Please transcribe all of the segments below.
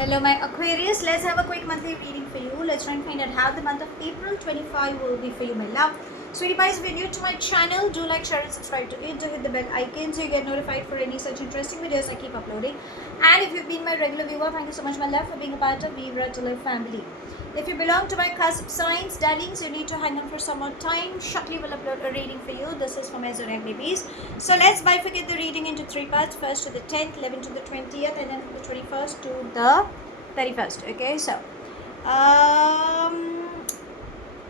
Hello, my Aquarius. Let's have a quick monthly reading for you. Let's try and find out how the month of April 25 will be for you, my love. Sweetie pies, if you're new to my channel, do like, share, and subscribe to it. Do hit the bell icon so you get notified for any such interesting videos I keep uploading. And if you've been my regular viewer, thank you so much, my love, for being a part of Vibra to Live family. If you belong to my cusp signs, darlings, you need to hang on for some more time. Shortly will upload a reading for you. This is for my zodiac babies. So let's bifurcate the reading into three parts. First to the 10th, 11th to the 20th, and then from the 21st to the 31st. Okay, so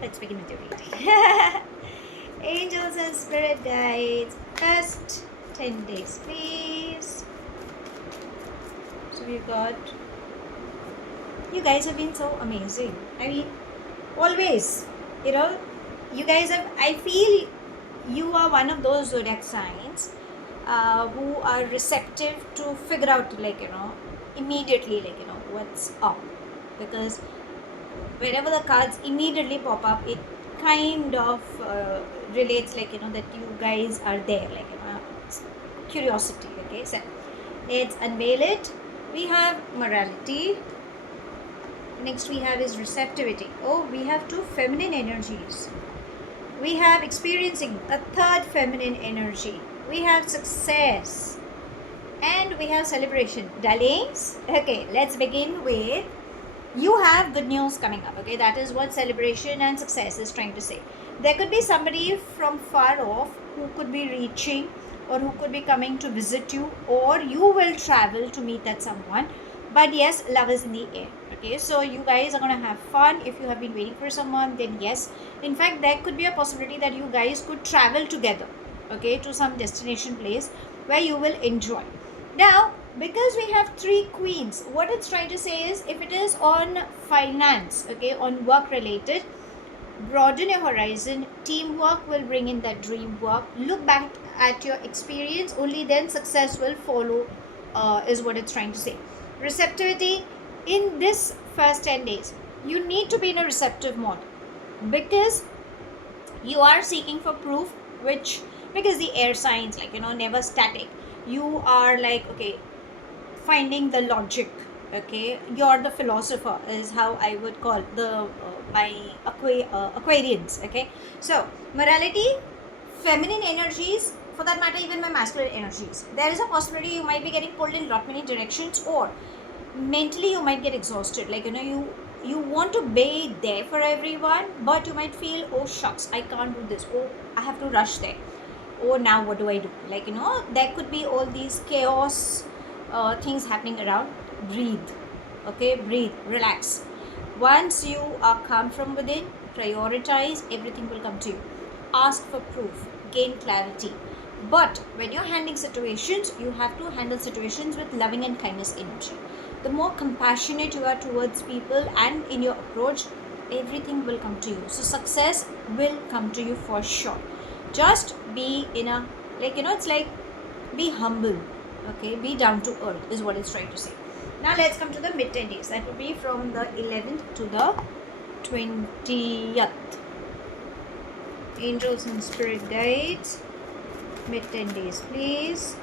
let's begin with the reading. Angels and spirit guides, first 10 days, please. So we've got, you guys have been so amazing. I mean, always, you guys have, I feel you are one of those zodiac signs who are receptive to figure out, immediately, what's up. Because whenever the cards immediately pop up, it kind of relates, that you guys are there, curiosity. Okay, so let's unveil it. We have morality. Next we have is receptivity. Oh, we have two feminine energies. We have experiencing a third feminine energy. We have success. And we have celebration. Darlings, okay, let's begin with, you have good news coming up. Okay, that is what celebration and success is trying to say. There could be somebody from far off who could be reaching, or who could be coming to visit you, or you will travel to meet that someone. But yes, love is in the air. Okay, so you guys are going to have fun. If you have been waiting for someone, then yes, in fact, there could be a possibility that you guys could travel together, okay, to some destination place where you will enjoy. Now, because we have three queens, what it's trying to say is, if it is on finance, okay, on work related, broaden your horizon. Teamwork will bring in that dream work. Look back at your experience, only then success will follow, is what it's trying to say. Receptivity, in this first 10 days, you need to be in a receptive mode, because you are seeking for proof, which, because the air signs, never static. You are okay, finding the logic. Okay, you're the philosopher, is how I would call the my Aquarians. Okay, so morality, feminine energies, for that matter even my masculine energies, there is a possibility you might be getting pulled in lot many directions, or mentally you might get exhausted. You want to be there for everyone, but you might feel, oh shucks, I can't do this, oh I have to rush there, oh now what do I do? There could be all these chaos things happening around. Breathe. Okay, breathe, relax. Once you are calm from within, prioritize, everything will come to you. Ask for proof, gain clarity. But when you're handling situations, you have to handle situations with loving and kindness energy. The more compassionate you are towards people and in your approach, everything will come to you. So success will come to you for sure. Just be in a, it's like, be humble. Okay, be down to earth is what it's trying to say. Now let's come to the mid 10 days. That will be from the 11th to the 20th. Angels and spirit guides, mid 10 days, please.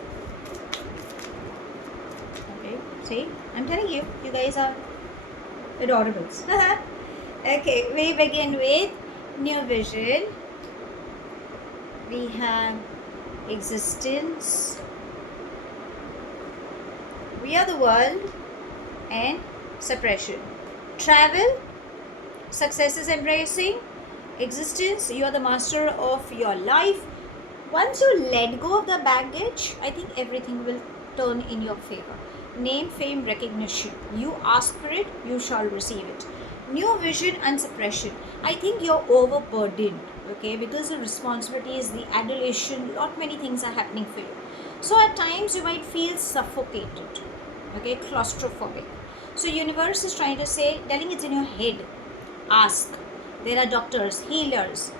Okay, see, I'm telling you, you guys are adorables. Okay, we begin with new vision. We have existence, we are the world, and suppression. Travel, success is embracing. Existence, you are the master of your life. Once you let go of the baggage, I think everything will turn in your favor. Name, fame, recognition, you ask for it, you shall receive it. New vision and suppression, I think you're overburdened, okay, because the responsibilities, the adulation, lot many things are happening for you. So at times you might feel suffocated, okay, claustrophobic. So universe is trying to say, telling it's in your head. Ask. There are doctors, healers,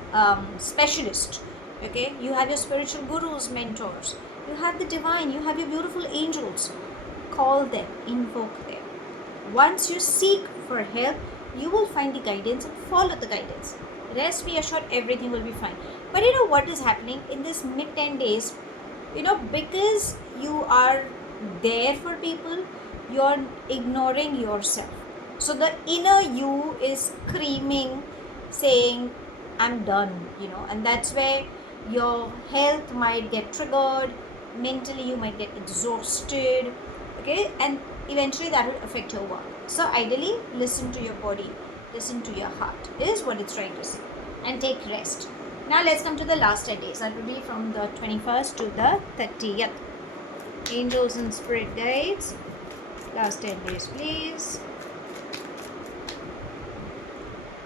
specialists. Okay, you have your spiritual gurus, mentors. You have the divine. You have your beautiful angels. Call them, invoke them. Once you seek for help, you will find the guidance and follow the guidance. Rest be assured, everything will be fine. But you know what is happening in this mid 10 days? Because you are there for people, you're ignoring yourself. So the inner you is screaming, saying, I'm done, and that's where your health might get triggered, mentally you might get exhausted, okay, and eventually that will affect your work. So ideally, listen to your body, listen to your heart, is what it's trying to say, and take rest. Now let's come to the last 10 days. That will be from the 21st to the 30th. Angels and spirit guides, last 10 days please.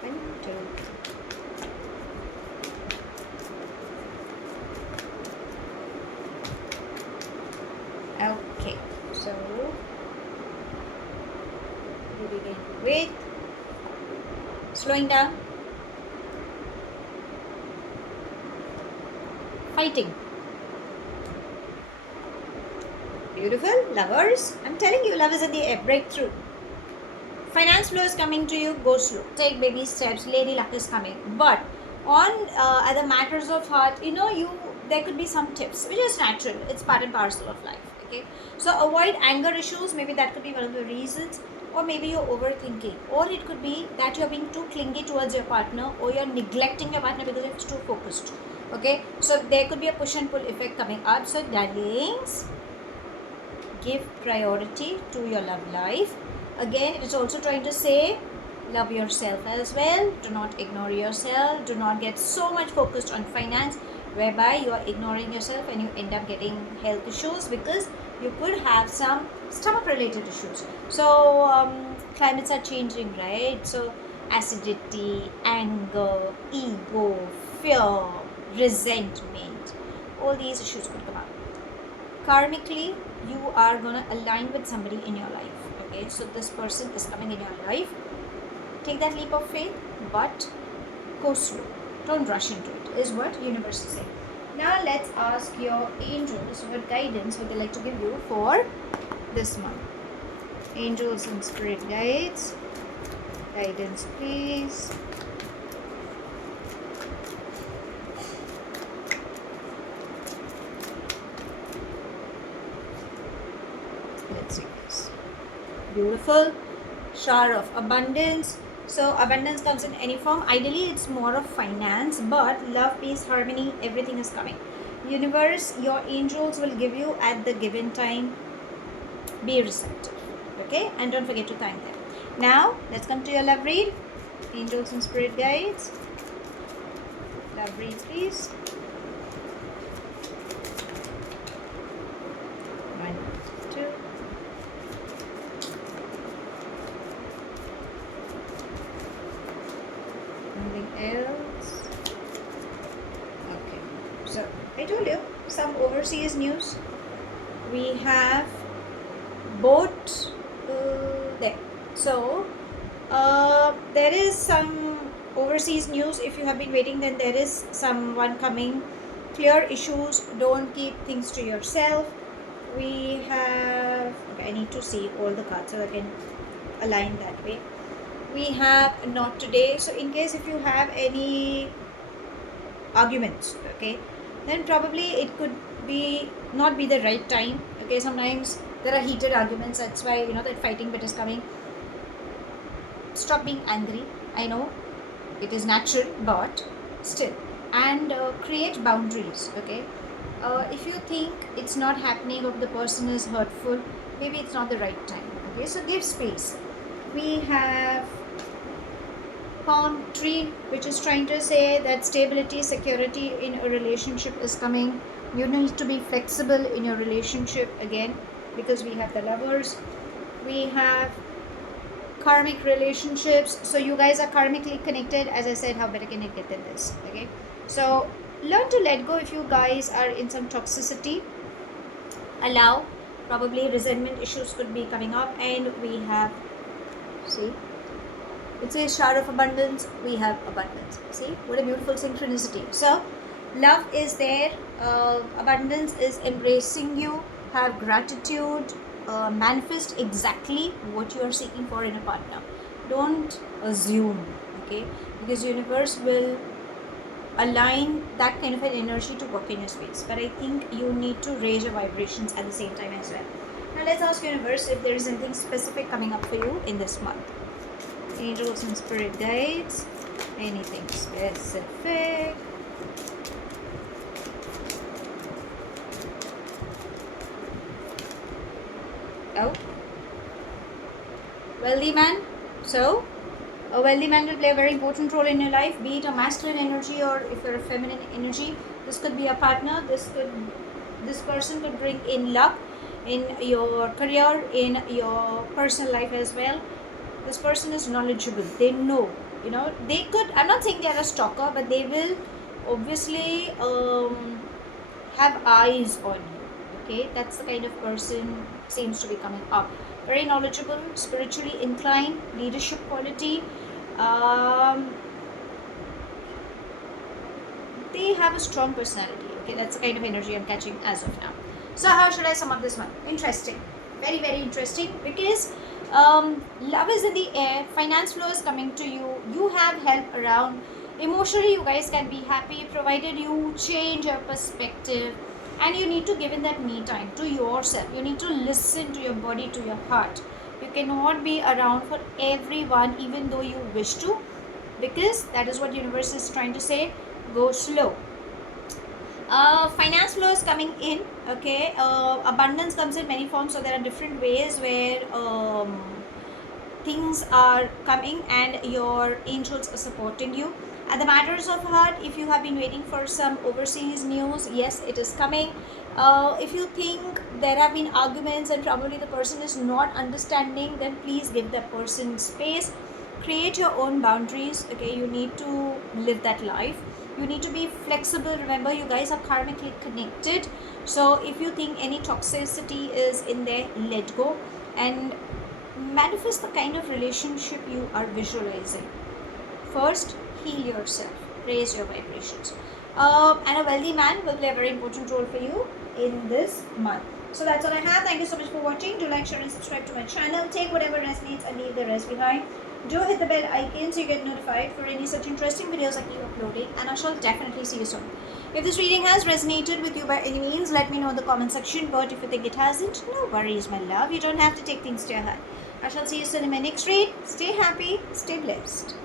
1, 2. Okay, so we begin with slowing down, fighting. Beautiful. Lovers, I'm telling you, love is at the air. Breakthrough. Finance flow is coming to you. Go slow. Take baby steps. Lady luck is coming. But on other matters of heart, there could be some tips, which is natural. It's part and parcel of life. Okay. So avoid anger issues. Maybe that could be one of the reasons. Or maybe you're overthinking. Or it could be that you're being too clingy towards your partner, or you're neglecting your partner because you're too focused. Okay. So there could be a push and pull effect coming up. So darlings, give priority to your love life. Again, it is also trying to say, love yourself as well. Do not ignore yourself. Do not get so much focused on finance, whereby you are ignoring yourself and you end up getting health issues, because you could have some stomach related issues. So climates are changing, right? So acidity, anger, ego, fear, resentment, all these issues could come up. Karmically, you are going to align with somebody in your life. Okay, so this person is coming in your life. Take that leap of faith, but go slow. Don't rush into it, is what universe is saying. Now let's ask your angels what guidance would they like to give you for this month. Angels and spirit guides, guidance please. Let's see this. Beautiful. Shower of abundance. So abundance comes in any form. Ideally, it's more of finance, but love, peace, harmony, everything is coming. Universe, your angels will give you at the given time. Be receptive. Okay? And don't forget to thank them. Now, let's come to your love read. Angels and spirit guides. Love read, please. 1, 2. Else. Okay, so I told you some overseas news. We have boat there. So there is some overseas news. If you have been waiting, then there is someone coming. Clear issues. Don't keep things to yourself. We have, okay, I need to see all the cards so I can align that way. We have not today. So in case if you have any arguments, okay, then probably it could be not be the right time. Okay, sometimes there are heated arguments, that's why that fighting bit is coming. Stop being angry. I know it is natural, but still, and create boundaries. Okay, if you think it's not happening or the person is hurtful, maybe it's not the right time. Okay, so give space. We have palm tree, which is trying to say that stability, security in a relationship is coming. You need to be flexible in your relationship again, because we have the lovers. We have karmic relationships. So you guys are karmically connected. As I said, how better can it get than this? Okay, so learn to let go if you guys are in some toxicity. Allow. Probably resentment issues could be coming up. And we have, see, it says shower of abundance. We have abundance. See, what a beautiful synchronicity. So love is there. Abundance is embracing you. Have gratitude. Manifest exactly what you are seeking for in a partner. Don't assume, okay, because universe will align that kind of an energy to work in your space. But I think you need to raise your vibrations at the same time as well. Now let's ask universe if there is anything specific coming up for you in this month. Angels and spirit guides, anything specific. Oh, wealthy man. So a wealthy man will play a very important role in your life, be it a masculine energy or if you're a feminine energy. This could be a partner. This person could bring in luck in your career, in your personal life as well. This person is knowledgeable. They know, they could, I'm not saying they are a stalker, but they will obviously have eyes on you. Okay, that's the kind of person seems to be coming up. Very knowledgeable, spiritually inclined, leadership quality. They have a strong personality. Okay, that's the kind of energy I'm catching as of now. So how should I sum up this one? Interesting, very very interesting, because love is in the air, finance flow is coming to you, you have help around, emotionally you guys can be happy provided you change your perspective, and you need to give in that me time to yourself. You need to listen to your body, to your heart. You cannot be around for everyone even though you wish to, because that is what universe is trying to say. Go slow. Finance flow is coming in. Okay, abundance comes in many forms, so there are different ways where things are coming and your angels are supporting you. And the matters of heart, if you have been waiting for some overseas news, yes, it is coming. If you think there have been arguments and probably the person is not understanding, then please give that person space. Create your own boundaries. Okay, you need to live that life. You need to be flexible. Remember, you guys are karmically connected. So if you think any toxicity is in there, let go and manifest the kind of relationship you are visualizing. First, heal yourself, raise your vibrations. And a wealthy man will play a very important role for you in this month. So that's all I have. Thank you so much for watching. Do like, share and subscribe to my channel. Take whatever resonates and leave the rest behind. Do hit the bell icon so you get notified for any such interesting videos I keep uploading, and I shall definitely see you soon. If this reading has resonated with you by any means, let me know in the comment section. But if you think it hasn't, no worries, my love. You don't have to take things to your heart. I shall see you soon in my next read. Stay happy, stay blessed.